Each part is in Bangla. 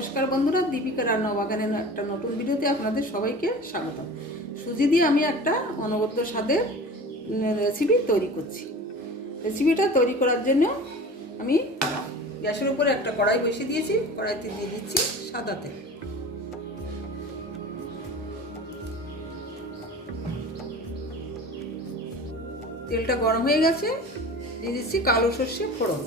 নমস্কার বন্ধুরা, দীপিকা রান্না বাগানের একটা নতুন ভিডিওতে আপনাদের সবাইকে স্বাগত সুজি দিয়ে আমি একটা অনবদ্য স্বাদের রেসিপি তৈরি করছি। রেসিপিটা তৈরি করার জন্য আমি গ্যাসের উপরে একটা কড়াই বসিয়ে দিয়েছি, কড়াইতে দিয়ে দিচ্ছি সাদা তেল। তেলটা গরম হয়ে গেছে, দিয়ে দিচ্ছি কালো সর্ষে ফোড়ন।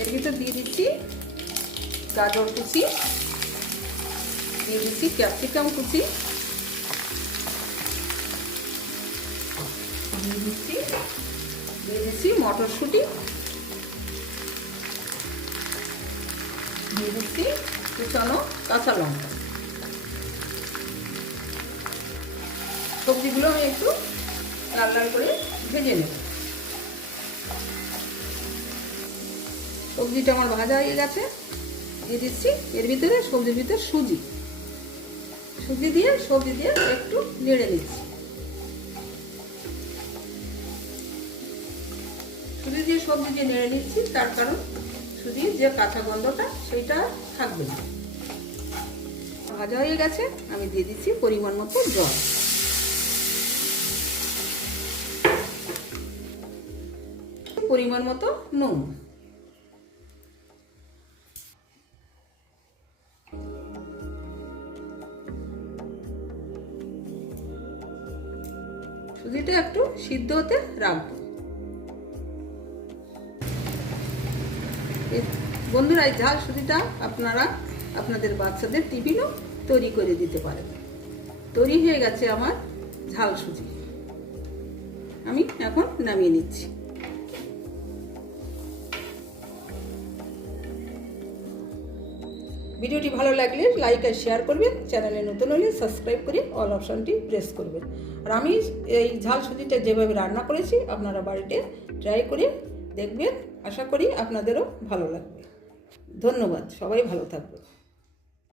এর ভিতর দিয়ে দিচ্ছি গাজর কুচি, দিয়ে দিচ্ছি ক্যাপসিকাম কুচি, দিয়ে দিচ্ছি দিয়ে দিচ্ছি মটরশুঁটি, দিয়ে দিচ্ছি কুচানো কাঁচা লঙ্কা। সবজিগুলো আমি একটু লাল লাল করে ভেজে নেব। সবজিটা আমার ভাজা হয়ে গেছে। দিয়ে দিচ্ছি, এর ভিতরে সবজির ভিতরে সুজি। সুজি দিয়ে, সবজি দিয়ে একটু নেড়ে নিচ্ছি। সুজি দিয়ে, সবজি দিয়ে নেড়ে নিচ্ছি, তার কারণ সুজির যে কাঁচা গন্ধটা সেইটা থাকবে না। ভাজা হয়ে গেছে, আমি দিয়ে দিচ্ছি পরিমাণ মতো জল। পরিমাণ মতো নুন। সুজিটা একটু সিদ্ধ হতে রাখব। বন্ধুরা, এই ঝাল সুজিটা আপনারা আপনাদের বাচ্চাদের টিফিনও তৈরি করে দিতে পারেন। তৈরি হয়ে গেছে আমার ঝাল সুজি। আমি এখন নামিয়ে নিচ্ছি। ভিডিওটি ভালো লাগলে লাইক আর শেয়ার করবেন চ্যানেলে নতুন হলে সাবস্ক্রাইব করে অল অপশানটি প্রেস করবেন। আর আমি এই ঝাল সুজিটা যেভাবে রান্না করেছি, আপনারা বাড়িতে ট্রাই করে দেখবেন। আশা করি আপনাদেরও ভালো লাগবে। ধন্যবাদ, সবাই ভালো থাকবে